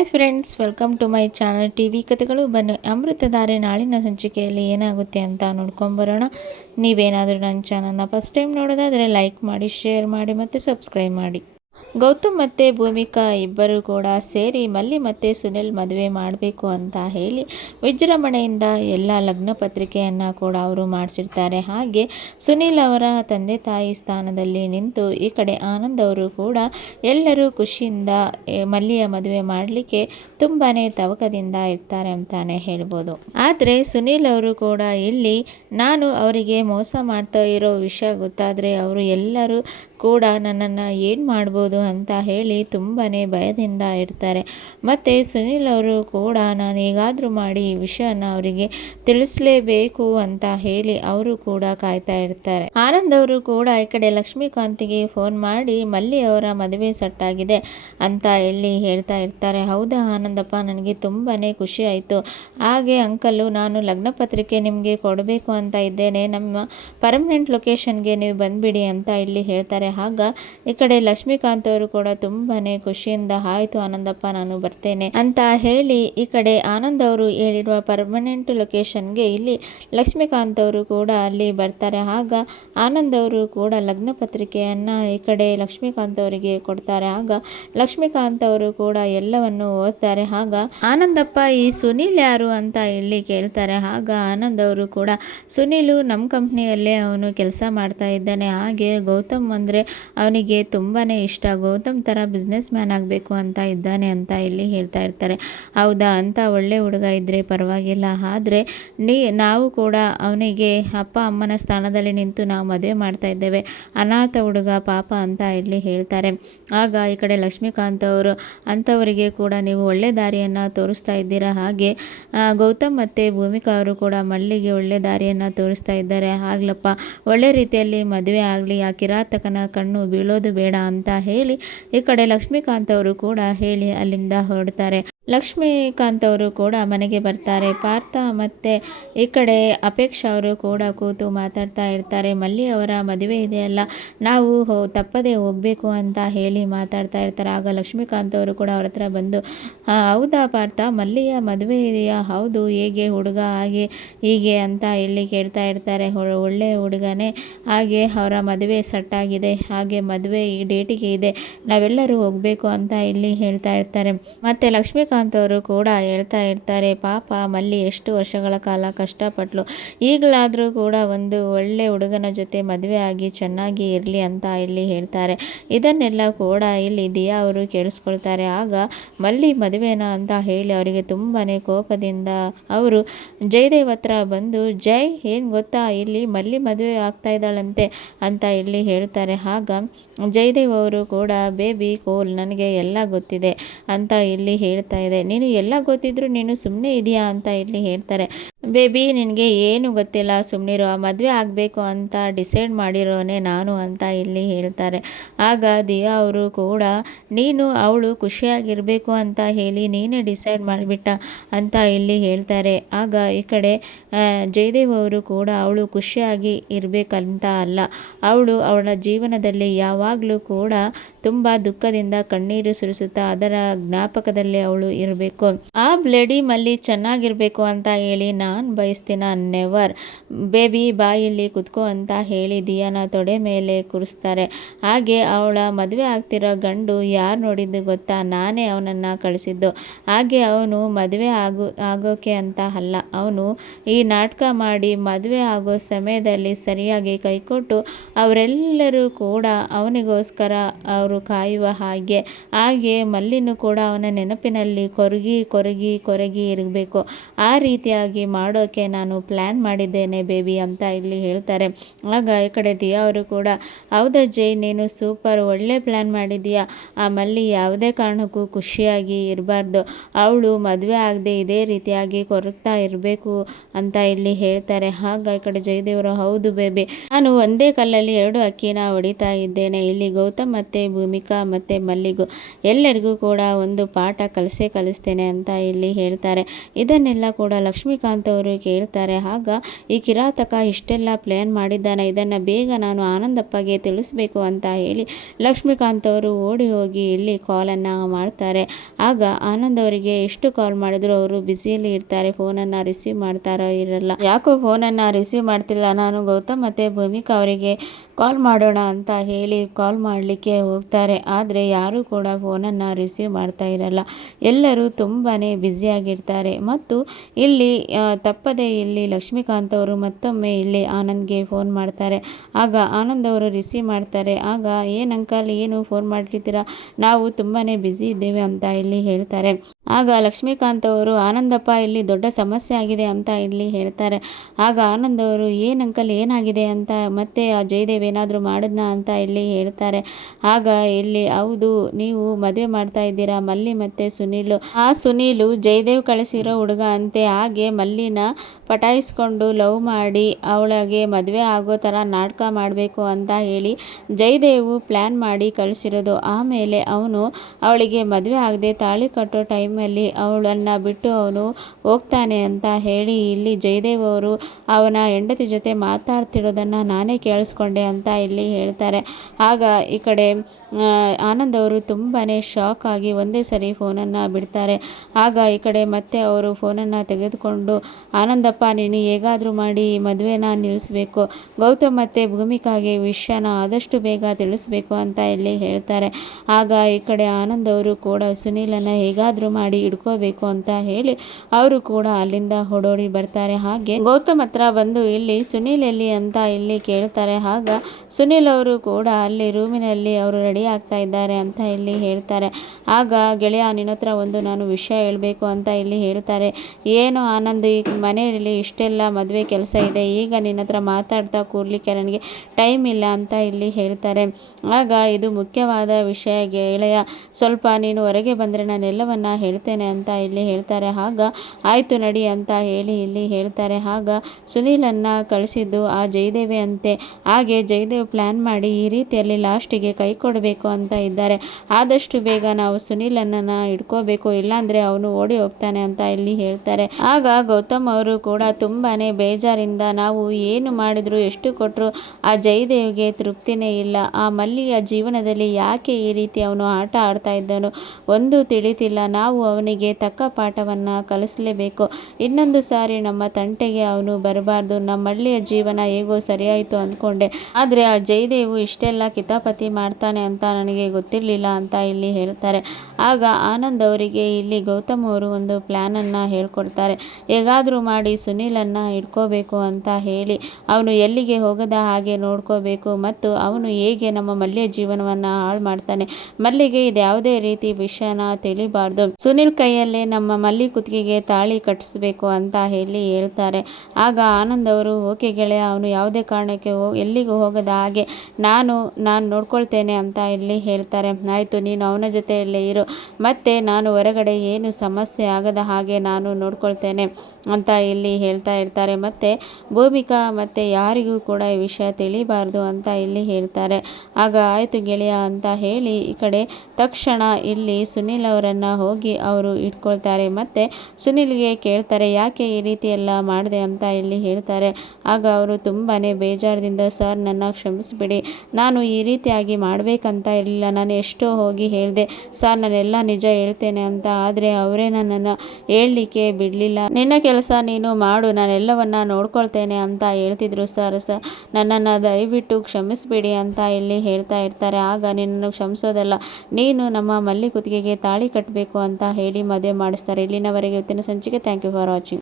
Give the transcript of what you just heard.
Hi friends, welcome to my channel TV ಕಥೆಗಳು. ಬನ್ನಿ, ಅಮೃತಧಾರೆ ನಾಳಿನ ಸಂಚಿಕೆಯಲ್ಲಿ ಏನಾಗುತ್ತೆ ಅಂತ ನೋಡ್ಕೊಂಬರೋಣ. ನೀವೇನಾದರೂ ನನ್ನ ಚಾನಲ್ನ ಫಸ್ಟ್ ಟೈಮ್ ನೋಡೋದಾದರೆ ಲೈಕ್ ಮಾಡಿ, ಶೇರ್ ಮಾಡಿ ಮತ್ತು ಸಬ್ಸ್ಕ್ರೈಬ್ ಮಾಡಿ. ಗೌತಮ್ ಮತ್ತು ಭೂಮಿಕಾ ಇಬ್ಬರು ಕೂಡ ಸೇರಿ ಮಲ್ಲಿ ಮತ್ತು ಸುನಿಲ್ ಮದುವೆ ಮಾಡಬೇಕು ಅಂತ ಹೇಳಿ ವಿಜೃಂಭಣೆಯಿಂದ ಎಲ್ಲ ಲಗ್ನ ಪತ್ರಿಕೆಯನ್ನು ಕೂಡ ಅವರು ಮಾಡಿಸಿರ್ತಾರೆ. ಹಾಗೆ ಸುನಿಲ್ ಅವರ ತಂದೆ ತಾಯಿ ಸ್ಥಾನದಲ್ಲಿ ನಿಂತು ಈ ಕಡೆ ಆನಂದ್ ಅವರು ಕೂಡ ಎಲ್ಲರೂ ಖುಷಿಯಿಂದ ಮಲ್ಲಿಯ ಮದುವೆ ಮಾಡಲಿಕ್ಕೆ ತುಂಬಾ ತವಕದಿಂದ ಇರ್ತಾರೆ ಅಂತಾನೆ ಹೇಳ್ಬೋದು. ಆದರೆ ಸುನಿಲ್ ಅವರು ಕೂಡ ಇಲ್ಲಿ ನಾನು ಅವರಿಗೆ ಮೋಸ ಮಾಡ್ತಾ ಇರೋ ವಿಷಯ ಗೊತ್ತಾದರೆ ಅವರು ಎಲ್ಲರೂ ಕೂಡ ನನ್ನನ್ನು ಏನು ಮಾಡ್ಬೋದು ಅಂತ ಹೇಳಿ ತುಂಬಾ ಭಯದಿಂದ ಇರ್ತಾರೆ. ಮತ್ತು ಸುನಿಲ್ ಅವರು ಕೂಡ ನಾನು ಹೇಗಾದರೂ ಮಾಡಿ ಈ ವಿಷಯನ ಅವರಿಗೆ ತಿಳಿಸಲೇಬೇಕು ಅಂತ ಹೇಳಿ ಅವರು ಕೂಡ ಕಾಯ್ತಾ ಇರ್ತಾರೆ. ಆನಂದ್ ಅವರು ಕೂಡ ಈ ಕಡೆ ಲಕ್ಷ್ಮೀಕಾಂತಿಗೆ ಫೋನ್ ಮಾಡಿ ಮಲ್ಲಿ ಅವರ ಮದುವೆ ಸೆಟ್ ಆಗಿದೆ ಅಂತ ಹೇಳಿ ಹೇಳ್ತಾ ಇರ್ತಾರೆ. ಹೌದಾ ಆನಂದಪ್ಪ, ನನಗೆ ತುಂಬಾ ಖುಷಿ ಆಯಿತು. ಹಾಗೆ ಅಂಕಲು, ನಾನು ಲಗ್ನ ಪತ್ರಿಕೆ ನಿಮಗೆ ಕೊಡಬೇಕು ಅಂತ ಇದ್ದೇನೆ, ನಮ್ಮ ಪರ್ಮನೆಂಟ್ ಲೊಕೇಶನ್ಗೆ ನೀವು ಬಂದುಬಿಡಿ ಅಂತ ಇಲ್ಲಿ ಹೇಳ್ತಾರೆ. ಆಗ ಈ ಕಡೆ ಲಕ್ಷ್ಮೀಕಾಂತ್ ಅವರು ಕೂಡ ತುಂಬಾ ಖುಷಿಯಿಂದ ಆಯಿತು ಆನಂದಪ್ಪ, ನಾನು ಬರ್ತೇನೆ ಅಂತ ಹೇಳಿ ಈ ಕಡೆ ಆನಂದ್ ಅವರು ಹೇಳಿರುವ ಪರ್ಮನೆಂಟ್ ಲೊಕೇಶನ್ಗೆ ಇಲ್ಲಿ ಲಕ್ಷ್ಮೀಕಾಂತ್ ಅವರು ಕೂಡ ಅಲ್ಲಿ ಬರ್ತಾರೆ. ಆಗ ಆನಂದ್ ಅವರು ಕೂಡ ಲಗ್ನ ಪತ್ರಿಕೆಯನ್ನು ಈ ಕಡೆ ಲಕ್ಷ್ಮೀಕಾಂತ್ ಅವರಿಗೆ ಕೊಡ್ತಾರೆ. ಆಗ ಲಕ್ಷ್ಮೀಕಾಂತ್ ಅವರು ಕೂಡ ಎಲ್ಲವನ್ನು ಓದ್ತಾರೆ. ಆಗ ಆನಂದಪ್ಪ, ಈ ಸುನಿಲ್ ಯಾರು ಅಂತ ಇಲ್ಲಿ ಕೇಳ್ತಾರೆ. ಆಗ ಆನಂದ್ ಅವರು ಕೂಡ ಸುನಿಲು ನಮ್ಮ ಕಂಪ್ನಿಯಲ್ಲೇ ಅವನು ಕೆಲಸ ಮಾಡ್ತಾ ಇದ್ದಾನೆ. ಹಾಗೆ ಗೌತಮ್ ಅಂದರೆ ಅವನಿಗೆ ತುಂಬಾ ಇಷ್ಟ, ಗೌತಮ್ ಥರ ಬಿಸ್ನೆಸ್ ಮ್ಯಾನ್ ಆಗಬೇಕು ಅಂತ ಇದ್ದಾನೆ ಅಂತ ಇಲ್ಲಿ ಹೇಳ್ತಾ ಇರ್ತಾರೆ. ಹೌದಾ, ಅಂತ ಒಳ್ಳೆ ಹುಡುಗ ಇದ್ದರೆ ಪರವಾಗಿಲ್ಲ, ಆದರೆ ನಾವು ಕೂಡ ಅವನಿಗೆ ಅಪ್ಪ ಅಮ್ಮನ ಸ್ಥಾನದಲ್ಲಿ ನಿಂತು ನಾವು ಮದುವೆ ಮಾಡ್ತಾ ಇದ್ದೇವೆ, ಅನಾಥ ಹುಡುಗ ಪಾಪ ಅಂತ ಇಲ್ಲಿ ಹೇಳ್ತಾರೆ. ಆಗ ಈ ಕಡೆ ಲಕ್ಷ್ಮೀಕಾಂತ್ ಅವರು, ಅಂಥವರಿಗೆ ಕೂಡ ನೀವು ಒಳ್ಳೆ ದಾರಿಯನ್ನು ತೋರಿಸ್ತಾ ಇದ್ದೀರಾ. ಹಾಗೆ ಗೌತಮ್ ಮತ್ತು ಭೂಮಿಕಾ ಅವರು ಕೂಡ ಮಲ್ಲಿಗೆ ಒಳ್ಳೆ ದಾರಿಯನ್ನು ತೋರಿಸ್ತಾ ಇದ್ದಾರೆ. ಆಗ್ಲಪ್ಪ, ಒಳ್ಳೆ ರೀತಿಯಲ್ಲಿ ಮದುವೆ ಆಗಲಿ, ಆ ಕಿರಾತಕನ ಕಣ್ಣು ಬೀಳೋದು ಬೇಡ ಅಂತ ಹೇಳಿ ಈ ಕಡೆ ಲಕ್ಷ್ಮೀಕಾಂತ್ ಅವರು ಕೂಡ ಹೇಳಿ ಅಲ್ಲಿಂದ ಹೊರಡ್ತಾರೆ. ಲಕ್ಷ್ಮೀಕಾಂತ್ ಅವರು ಕೂಡ ಮನೆಗೆ ಬರ್ತಾರೆ. ಪಾರ್ಥ ಮತ್ತು ಈ ಕಡೆ ಅಪೇಕ್ಷಾ ಅವರು ಕೂಡ ಕೂತು ಮಾತಾಡ್ತಾ ಇರ್ತಾರೆ. ಮಲ್ಲಿ ಅವರ ಮದುವೆ ಇದೆಯಲ್ಲ, ನಾವು ತಪ್ಪದೇ ಹೋಗಬೇಕು ಅಂತ ಹೇಳಿ ಮಾತಾಡ್ತಾ ಇರ್ತಾರೆ. ಆಗ ಲಕ್ಷ್ಮೀಕಾಂತ್ ಅವರು ಕೂಡ ಅವ್ರ ಹತ್ರ ಬಂದು, ಹೌದಾ ಪಾರ್ಥ, ಮಲ್ಲಿಯ ಮದುವೆ ಇದೆಯಾ? ಹೌದು, ಹೇಗೆ ಹುಡುಗ ಹಾಗೆ ಹೀಗೆ ಅಂತ ಇಲ್ಲಿ ಕೇಳ್ತಾ ಇರ್ತಾರೆ. ಒಳ್ಳೆ ಹುಡುಗನೇ, ಹಾಗೆ ಅವರ ಮದುವೆ ಸೆಟ್ ಆಗಿದೆ, ಹಾಗೆ ಮದುವೆ ಈ ಡೇಟಿಗೆ ಇದೆ, ನಾವೆಲ್ಲರೂ ಹೋಗಬೇಕು ಅಂತ ಇಲ್ಲಿ ಹೇಳ್ತಾ ಇರ್ತಾರೆ. ಮತ್ತು ಲಕ್ಷ್ಮೀಕಾಂತ್ ಅವರು ಕೂಡ ಹೇಳ್ತಾ ಇರ್ತಾರೆ, ಪಾಪ ಮಲ್ಲಿ ಎಷ್ಟು ವರ್ಷಗಳ ಕಾಲ ಕಷ್ಟಪಟ್ಟಳು, ಈಗಲಾದರೂ ಕೂಡ ಒಂದು ಒಳ್ಳೆ ಹುಡುಗನ ಜೊತೆ ಮದುವೆ ಆಗಿ ಚೆನ್ನಾಗಿ ಇರಲಿ ಅಂತ ಇಲ್ಲಿ ಹೇಳ್ತಾರೆ. ಇದನ್ನೆಲ್ಲ ಕೂಡ ಇಲ್ಲಿ ದಿಯಾ ಅವರು ಕೇಳಿಸ್ಕೊಳ್ತಾರೆ. ಆಗ ಮಲ್ಲಿ ಮದುವೆನಾ ಅಂತ ಹೇಳಿ ಅವರಿಗೆ ತುಂಬಾ ಕೋಪದಿಂದ ಅವರು ಜಯದೇವ್ ಹತ್ರ ಬಂದು, ಜೈ ಏನು ಗೊತ್ತಾ, ಇಲ್ಲಿ ಮಲ್ಲಿ ಮದುವೆ ಆಗ್ತಾ ಇದ್ದಾಳಂತೆ ಅಂತ ಇಲ್ಲಿ ಹೇಳ್ತಾರೆ. ಆಗ ಜಯದೇವ್ ಅವರು ಕೂಡ, ಬೇಬಿ ಕೂಲ್, ನನಗೆ ಎಲ್ಲ ಗೊತ್ತಿದೆ ಅಂತ ಇಲ್ಲಿ ಹೇಳ್ತಾ ಇದೆ. ನೀನು ಎಲ್ಲ ಗೊತ್ತಿದ್ರು ನೀನು ಸುಮ್ಮನೆ ಇದೆಯಾ ಅಂತ ಇಲ್ಲಿ ಹೇಳ್ತಾರೆ. ಬೇಬಿ, ನಿನಗೆ ಏನು ಗೊತ್ತಿಲ್ಲ, ಸುಮ್ಮನಿರೋ, ಮದುವೆ ಆಗಬೇಕು ಅಂತ ಡಿಸೈಡ್ ಮಾಡಿರೋನೆ ನಾನು ಅಂತ ಇಲ್ಲಿ ಹೇಳ್ತಾರೆ. ಆಗ ದಿಯಾ ಅವರು ಕೂಡ, ನೀನು ಅವಳು ಖುಷಿಯಾಗಿರಬೇಕು ಅಂತ ಹೇಳಿ ನೀನೇ ಡಿಸೈಡ್ ಮಾಡಿಬಿಟ್ಟ ಅಂತ ಇಲ್ಲಿ ಹೇಳ್ತಾರೆ. ಆಗ ಈ ಕಡೆ ಜಯದೇವ್ ಅವರು ಕೂಡ, ಅವಳು ಖುಷಿಯಾಗಿ ಇರಬೇಕಂತ ಅಲ್ಲ, ಅವಳ ಜೀವನದಲ್ಲಿ ಯಾವಾಗಲೂ ಕೂಡ ತುಂಬ ದುಃಖದಿಂದ ಕಣ್ಣೀರು ಸುರಿಸುತ್ತಾ ಅದರ ಜ್ಞಾಪಕದಲ್ಲಿ ಅವಳು ಇರಬೇಕು, ಆ ಬ್ಲಡಿ ಮಲ್ಲಿ ಚೆನ್ನಾಗಿರಬೇಕು ಅಂತ ಹೇಳಿ ನಾನು ಬಯಸ್ತೀನ. ನೆವರ್ ಬೇಬಿ, ಬಾಯಲ್ಲಿ ಕುತ್ಕೋ ಅಂತ ಹೇಳಿ ದಿಯಾನ ತೊಡೆ ಮೇಲೆ ಕೂರಿಸ್ತಾರೆ. ಹಾಗೆ ಅವಳ ಮದುವೆ ಆಗ್ತಿರೋ ಗಂಡು ಯಾರು ನೋಡಿದ್ದು ಗೊತ್ತಾ, ನಾನೇ ಅವನನ್ನು ಕಳಿಸಿದ್ದು. ಹಾಗೆ ಅವನು ಮದುವೆ ಆಗೋಕೆ ಅಂತ ಅಲ್ಲ, ಅವನು ಈ ನಾಟಕ ಮಾಡಿ ಮದುವೆ ಆಗೋ ಸಮಯದಲ್ಲಿ ಸರಿಯಾಗಿ ಕೈಕೊಟ್ಟು ಅವರೆಲ್ಲರೂ ಕೂಡ ಅವನಿಗೋಸ್ಕರ ಅವರು ಕಾಯುವ ಹಾಗೆ ಮಲ್ಲಿನೂ ಕೂಡ ಅವನ ನೆನಪಿನಲ್ಲಿ ಕೊರಗಿ ಇರಬೇಕು. ಆ ರೀತಿಯಾಗಿ ಮಾಡೋಕೆ ನಾನು ಪ್ಲ್ಯಾನ್ ಮಾಡಿದ್ದೇನೆ ಬೇಬಿ ಅಂತ ಇಲ್ಲಿ ಹೇಳ್ತಾರೆ. ಆಗ ಈ ಕಡೆ ದಿಯಾ ಅವರು ಕೂಡ, ಹೌದಾ ಜೈ, ನೀನು ಸೂಪರ್, ಒಳ್ಳೆ ಪ್ಲ್ಯಾನ್ ಮಾಡಿದೀಯಾ, ಆ ಮಲ್ಲಿ ಯಾವುದೇ ಕಾರಣಕ್ಕೂ ಖುಷಿಯಾಗಿ ಇರಬಾರ್ದು, ಅವಳು ಮದುವೆ ಆಗದೆ ಇದೇ ರೀತಿಯಾಗಿ ಕೊರಗ್ತಾ ಇರಬೇಕು ಅಂತ ಇಲ್ಲಿ ಹೇಳ್ತಾರೆ. ಆಗ ಈ ಕಡೆ ಜಯದೇವರು, ಹೌದು ಬೇಬಿ, ನಾನು ಒಂದೇ ಕಲ್ಲಲ್ಲಿ ಎರಡು ಹಕ್ಕಿನ ಹೊಡಿತಾ ಇದ್ದೇನೆ, ಇಲ್ಲಿ ಗೌತಮ್ ಮತ್ತು ಭೂಮಿಕಾ ಮತ್ತು ಮಲ್ಲಿಗೂ ಎಲ್ಲರಿಗೂ ಕೂಡ ಒಂದು ಪಾಠ ಕಲಿಸ್ತೇನೆ ಅಂತ ಇಲ್ಲಿ ಹೇಳ್ತಾರೆ. ಇದನ್ನೆಲ್ಲ ಕೂಡ ಲಕ್ಷ್ಮೀಕಾಂತ್ ಅವರು ಕೇಳ್ತಾರೆ. ಆಗ ಈ ಕಿರಾತಕ ಇಷ್ಟೆಲ್ಲ ಪ್ಲ್ಯಾನ್ ಮಾಡಿದ್ದಾನೆ, ಇದನ್ನು ಬೇಗ ನಾನು ಆನಂದಪ್ಪಗೆ ತಿಳಿಸ್ಬೇಕು ಅಂತ ಹೇಳಿ ಲಕ್ಷ್ಮೀಕಾಂತ್ ಅವರು ಓಡಿ ಹೋಗಿ ಇಲ್ಲಿ ಕಾಲನ್ನು ಮಾಡ್ತಾರೆ. ಆಗ ಆನಂದ್ ಅವರಿಗೆ ಎಷ್ಟು ಕಾಲ್ ಮಾಡಿದ್ರು ಅವರು ಬ್ಯುಸಿಯಲ್ಲಿ ಇರ್ತಾರೆ, ಫೋನನ್ನು ರಿಸೀವ್ ಮಾಡ್ತಾರೋ ಇರಲ್ಲ. ಯಾಕೋ ಫೋನನ್ನು ರಿಸೀವ್ ಮಾಡ್ತಿಲ್ಲ, ನಾನು ಗೌತಮ್ ಮತ್ತು ಭೂಮಿಕಾ ಅವರಿಗೆ ಕಾಲ್ ಮಾಡೋಣ ಅಂತ ಹೇಳಿ ಕಾಲ್ ಮಾಡಲಿಕ್ಕೆ ಹೋಗ್ತಾರೆ. ಆದರೆ ಯಾರೂ ಕೂಡ ಫೋನನ್ನು ರಿಸೀವ್ ಮಾಡ್ತಾ ಇರಲ್ಲ, ಎಲ್ಲರೂ ತುಂಬಾ ಬ್ಯುಸಿಯಾಗಿರ್ತಾರೆ. ಮತ್ತು ಇಲ್ಲಿ ತಪ್ಪದೆ ಇಲ್ಲಿ ಲಕ್ಷ್ಮೀಕಾಂತ್ ಅವರು ಮತ್ತೊಮ್ಮೆ ಇಲ್ಲಿ ಆನಂದ್ಗೆ ಫೋನ್ ಮಾಡ್ತಾರೆ. ಆಗ ಆನಂದ್ ಅವರು ರಿಸೀವ್ ಮಾಡ್ತಾರೆ. ಆಗ ಏನು ಅಂಕಲ್, ಏನು ಫೋನ್ ಮಾಡಿರ್ತೀರಾ, ನಾವು ತುಂಬಾ ಬ್ಯುಸಿ ಇದ್ದೇವೆ ಅಂತ ಇಲ್ಲಿ ಹೇಳ್ತಾರೆ. ಆಗ ಲಕ್ಷ್ಮೀಕಾಂತ್ ಅವರು ಆನಂದಪ್ಪ ಇಲ್ಲಿ ದೊಡ್ಡ ಸಮಸ್ಯೆ ಆಗಿದೆ ಅಂತ ಇಲ್ಲಿ ಹೇಳ್ತಾರೆ. ಆಗ ಆನಂದ್ ಅವರು ಏನು ಅಂಕಲ್ ಏನಾಗಿದೆ ಅಂತ, ಮತ್ತೆ ಆ ಜಯದೇವ್ ಏನಾದರೂ ಮಾಡಿದ್ನಾ ಅಂತ ಇಲ್ಲಿ ಹೇಳ್ತಾರೆ. ಆಗ ಇಲ್ಲಿ ಹೌದು, ನೀವು ಮದುವೆ ಮಾಡ್ತಾ ಇದ್ದೀರಾ ಮಲ್ಲಿ ಮತ್ತು ಸುನೀಲು, ಆ ಸುನೀಲು ಜಯದೇವ್ ಕಳಿಸಿರೋ ಹುಡುಗ ಅಂತೆ. ಹಾಗೆ ಮಲ್ಲಿನ ಪಟಾಯಿಸ್ಕೊಂಡು ಲವ್ ಮಾಡಿ ಅವಳಿಗೆ ಮದುವೆ ಆಗೋ ಥರ ನಾಟಕ ಮಾಡಬೇಕು ಅಂತ ಹೇಳಿ ಜಯದೇವು ಪ್ಲ್ಯಾನ್ ಮಾಡಿ ಕಳಿಸಿರೋದು. ಆಮೇಲೆ ಅವನು ಅವಳಿಗೆ ಮದುವೆ ಆಗದೆ ತಾಳಿ ಕಟ್ಟೋ ಟೈಮಲ್ಲಿ ಅವಳನ್ನು ಬಿಟ್ಟು ಅವನು ಹೋಗ್ತಾನೆ ಅಂತ ಹೇಳಿ ಇಲ್ಲಿ ಜಯದೇವ್ ಅವರು ಅವನ ಹೆಂಡತಿ ಜೊತೆ ಮಾತಾಡ್ತಿರೋದನ್ನು ನಾನೇ ಕೇಳಿಸ್ಕೊಂಡೆ ಅಂತ ಇಲ್ಲಿ ಹೇಳ್ತಾರೆ. ಆಗ ಈ ಕಡೆ ಆನಂದ್ ಅವರು ತುಂಬಾ ಶಾಕ್ ಆಗಿ ಒಂದೇ ಸರಿ ಫೋನನ್ನು ಬಿಡ್ತಾರೆ. ಆಗ ಈ ಕಡೆ ಮತ್ತೆ ಅವರು ಫೋನನ್ನು ತೆಗೆದುಕೊಂಡು ಆನಂದಪ್ಪ, ನೀನು ಹೇಗಾದರೂ ಮಾಡಿ ಮದುವೆನ ನಿಲ್ಲಿಸಬೇಕು, ಗೌತಮ್ ಮತ್ತು ಭೂಮಿಕಾಗೆ ವಿಷಯನ ಆದಷ್ಟು ಬೇಗ ತಿಳಿಸ್ಬೇಕು ಅಂತ ಇಲ್ಲಿ ಹೇಳ್ತಾರೆ. ಆಗ ಈ ಕಡೆ ಆನಂದ್ ಅವರು ಕೂಡ ಸುನೀಲನ್ನು ಹೇಗಾದರೂ ಮಾಡಿ ಹಿಡ್ಕೋಬೇಕು ಅಂತ ಹೇಳಿ ಅವರು ಕೂಡ ಅಲ್ಲಿಂದ ಓಡೋಡಿ ಬರ್ತಾರೆ. ಹಾಗೆ ಗೌತಮ್ ಹತ್ರ ಬಂದು ಇಲ್ಲಿ ಸುನೀಲ್ ಎಲ್ಲಿ ಅಂತ ಇಲ್ಲಿ ಕೇಳ್ತಾರೆ. ಆಗ ಸುನೀಲ್ ಅವರು ಕೂಡ ಅಲ್ಲಿ ರೂಮಿನಲ್ಲಿ ಅವರು ರೆಡಿ ಆಗ್ತಾ ಇದ್ದಾರೆ ಅಂತ ಇಲ್ಲಿ ಹೇಳ್ತಾರೆ. ಆಗ ಗೆಳೆಯ, ನಿನ್ನ ಹತ್ರ ಒಂದು ನಾನು ವಿಷಯ ಹೇಳಬೇಕು ಅಂತ ಇಲ್ಲಿ ಹೇಳ್ತಾರೆ. ಏನು ಆನಂದ್, ಈ ಮನೆಯಲ್ಲಿ ಇಷ್ಟೆಲ್ಲ ಮದುವೆ ಕೆಲಸ ಇದೆ, ಈಗ ನಿನ್ನ ಹತ್ರ ಮಾತಾಡ್ತಾ ಕೂರ್ಲಿಕ್ಕೆ ನನಗೆ ಟೈಮ್ ಇಲ್ಲ ಅಂತ ಇಲ್ಲಿ ಹೇಳ್ತಾರೆ. ಆಗ ಇದು ಮುಖ್ಯವಾದ ವಿಷಯ ಗೆಳೆಯ, ಸ್ವಲ್ಪ ನೀನು ಹೊರಗೆ ಬಂದರೆ ನಾನೆಲ್ಲವನ್ನ ಹೇಳ್ತೇನೆ ಅಂತ ಇಲ್ಲಿ ಹೇಳ್ತಾರೆ. ಆಗ ಆಯಿತು ನಡಿ ಅಂತ ಹೇಳಿ ಇಲ್ಲಿ ಹೇಳ್ತಾರೆ. ಆಗ ಸುನೀಲನ್ನು ಕಳಿಸಿದ್ದು ಆ ಜಯದೇವೆ ಅಂತೆ. ಹಾಗೆ ಜಯದೇವ್ ಪ್ಲ್ಯಾನ್ ಮಾಡಿ ಈ ರೀತಿಯಲ್ಲಿ ಲಾಸ್ಟಿಗೆ ಕೈ ಕೊಡಬೇಕು ಅಂತ ಇದ್ದಾರೆ. ಆದಷ್ಟು ಬೇಗ ನಾವು ಸುನೀಲನ್ನು ಹಿಡ್ಕೋಬೇಕು, ಇಲ್ಲಾಂದರೆ ಅವನು ಓಡಿ ಹೋಗ್ತಾನೆ ಅಂತ ಇಲ್ಲಿ ಹೇಳ್ತಾರೆ. ಆಗ ಗೌತಮ್ ಅವರು ಕೂಡ ತುಂಬಾ ಬೇಜಾರಿಂದ, ನಾವು ಏನು ಮಾಡಿದ್ರು ಎಷ್ಟು ಕೊಟ್ಟರು ಆ ಜಯದೇವ್ಗೆ ತೃಪ್ತಿನೇ ಇಲ್ಲ, ಆ ಮಲ್ಲಿಯ ಜೀವನದಲ್ಲಿ ಯಾಕೆ ಈ ರೀತಿ ಅವನು ಆಟ ಆಡ್ತಾ ಇದ್ದನು ಒಂದು ತಿಳಿತಿಲ್ಲ, ನಾವು ಅವನಿಗೆ ತಕ್ಕ ಪಾಠವನ್ನು ಕಲಿಸಲೇಬೇಕು, ಇನ್ನೊಂದು ಸಾರಿ ನಮ್ಮ ತಂಟೆಗೆ ಅವನು ಬರಬಾರ್ದು, ನಮ್ಮ ಮಲ್ಲಿಯ ಜೀವನ ಹೇಗೋ ಸರಿಯಾಯಿತು ಅಂದ್ಕೊಂಡೆ, ಆದರೆ ಆ ಜಯದೇವು ಇಷ್ಟೆಲ್ಲ ಕಿತಾಪತಿ ಮಾಡ್ತಾನೆ ಅಂತ ನನಗೆ ಗೊತ್ತಿರಲಿಲ್ಲ ಅಂತ ಇಲ್ಲಿ ಹೇಳ್ತಾರೆ. ಆಗ ಆನಂದ್ ಅವರಿಗೆ ಇಲ್ಲಿ ಗೌತಮ್ ಅವರು ಒಂದು ಪ್ಲ್ಯಾನನ್ನು ಹೇಳ್ಕೊಡ್ತಾರೆ. ಹೇಗಾದರೂ ಮಾಡಿ ಸುನೀಲನ್ನು ಹಿಡ್ಕೋಬೇಕು ಅಂತ ಹೇಳಿ ಅವನು ಎಲ್ಲಿಗೆ ಹೋಗದ ಹಾಗೆ ನೋಡ್ಕೋಬೇಕು, ಮತ್ತು ಅವನು ಹೇಗೆ ನಮ್ಮ ಮಲ್ಲಿಯ ಜೀವನವನ್ನು ಹಾಳು ಮಾಡ್ತಾನೆ, ಮಲ್ಲಿಗೆ ಇದು ಯಾವುದೇ ರೀತಿ ವಿಷಯನ ತಿಳಿಬಾರ್ದು, ಸುನೀಲ್ ಕೈಯಲ್ಲೇ ನಮ್ಮ ಮಲ್ಲಿ ಕುತ್ತಿಗೆಗೆ ತಾಳಿ ಕಟ್ಟಿಸ್ಬೇಕು ಅಂತ ಹೇಳಿ ಹೇಳ್ತಾರೆ. ಆಗ ಆನಂದ್ ಅವರು ಓಕೆ ಗೆಳೆಯ, ಅವನು ಯಾವುದೇ ಕಾರಣಕ್ಕೆ ಎಲ್ಲಿಗೂ ಹೋಗದ ಹಾಗೆ ನಾನು ನೋಡ್ಕೊಳ್ತೇನೆ ಅಂತ ಇಲ್ಲಿ ಹೇಳ್ತಾರೆ. ಆಯಿತು, ನೀನು ಅವನ ಜೊತೆಯಲ್ಲೇ ಇರು, ಮತ್ತು ನಾನು ಹೊರಗಡೆ ಏನು ಸಮಸ್ಯೆ ಆಗದ ಹಾಗೆ ನಾನು ನೋಡ್ಕೊಳ್ತೇನೆ ಅಂತ ಇಲ್ಲಿ ಹೇಳ್ತಾ ಇರ್ತಾರೆ. ಮತ್ತು ಭೂಮಿಕಾ ಮತ್ತು ಯಾರಿಗೂ ಕೂಡ ಈ ವಿಷಯ ತಿಳಿಬಾರ್ದು ಅಂತ ಇಲ್ಲಿ ಹೇಳ್ತಾರೆ. ಆಗ ಆಯಿತು ಗೆಳೆಯ ಅಂತ ಹೇಳಿ ಈ ಕಡೆ ತಕ್ಷಣ ಇಲ್ಲಿ ಸುನೀಲ್ ಅವರನ್ನು ಹೋಗಿ ಅವರು ಇಟ್ಕೊಳ್ತಾರೆ. ಮತ್ತು ಸುನೀಲ್ಗೆ ಕೇಳ್ತಾರೆ, ಯಾಕೆ ಈ ರೀತಿ ಎಲ್ಲ ಮಾಡಿದೆ ಅಂತ ಇಲ್ಲಿ ಹೇಳ್ತಾರೆ. ಆಗ ಅವರು ತುಂಬಾ ಬೇಜಾರದಿಂದ, ಸರ್ ನನ್ನ ಕ್ಷಮಿಸಿಬಿಡಿ, ನಾನು ಈ ರೀತಿಯಾಗಿ ಮಾಡಬೇಕಂತ ಇರಲಿಲ್ಲ, ನಾನು ಎಷ್ಟೋ ಹೋಗಿ ಹೇಳಿದೆ ಸರ್, ನಾನೆಲ್ಲ ನಿಜ ಹೇಳ್ತೇನೆ ಅಂತ, ಆದರೆ ಅವರೇ ನನ್ನನ್ನು ಹೇಳಲಿಕ್ಕೆ ಬಿಡಲಿಲ್ಲ, ನಿನ್ನ ಕೆಲಸ ನೀನು ಮಾಡು, ನಾನೆಲ್ಲವನ್ನ ನೋಡ್ಕೊಳ್ತೇನೆ ಅಂತ ಹೇಳ್ತಿದ್ರು ಸರ್, ನನ್ನನ್ನು ದಯವಿಟ್ಟು ಕ್ಷಮಿಸಿಬಿಡಿ ಅಂತ ಇಲ್ಲಿ ಹೇಳ್ತಾ ಇರ್ತಾರೆ. ಆಗ ನಿನ್ನನ್ನು ಕ್ಷಮಿಸೋದಲ್ಲ, ನೀನು ನಮ್ಮ ಮಲ್ಲಿ ಕುತ್ತಿಗೆಗೆ ತಾಳಿ ಕಟ್ಟಬೇಕು ಅಂತ ಹೇಳಿ ಮದುವೆ ಮಾಡಿಸ್ತಾರೆ. ಇಲ್ಲಿನವರೆಗೆ ಇವತ್ತಿನ ಸಂಚಿಕೆ. Thank you for watching.